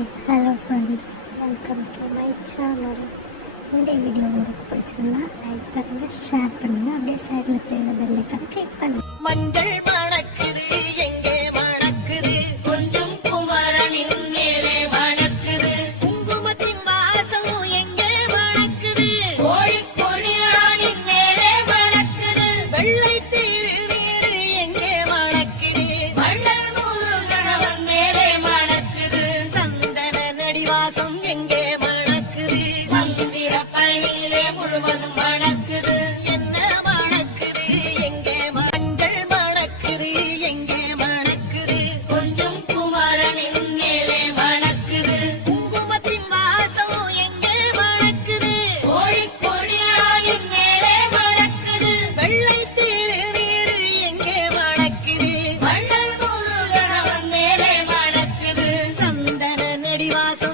Hi hello friends, welcome to my channel. இந்த video உங்களுக்கு பிடிச்சிருந்தா லைக் பண்ணுங்கள், ஷேர் பண்ணுங்கள், அப்படியே சைடில் தெரியுற பெல் ஐக்கானை கிளிக் பண்ணுங்கள். மஞ்சள் மணக்குது எங்கே மணக்குது, கொஞ்சம் குமரனின் மேலே மணக்குது, குங்குமத்தின் வாசம் எங்கே மணக்குது, கோழி கொடியானின் மேலே மணக்குது, வெள்ளை திருநீர் எங்கே மணக்குது, மண்டல் முருகனவன் மேலே மணக்குது, சந்தன நடிவாசம் எங்கே மணக்குது, மந்திர பழனியிலே முழுவதும் மணக்குது, என்ன மணக்குது எங்கே மஞ்சள் மணக்குது எங்கே மணக்குது, கொஞ்சம் குமரனின் மேலே மணக்குது, குங்குமத்தின் வாசம் எங்கே மணக்குது, கோழி கொடியானின் மேலே மணக்குது, வெள்ளை திருநீர் எங்கே மணக்குது, மண்டல் முருகனவன் மேலே மணக்குது, சந்தன நெடிவாசம்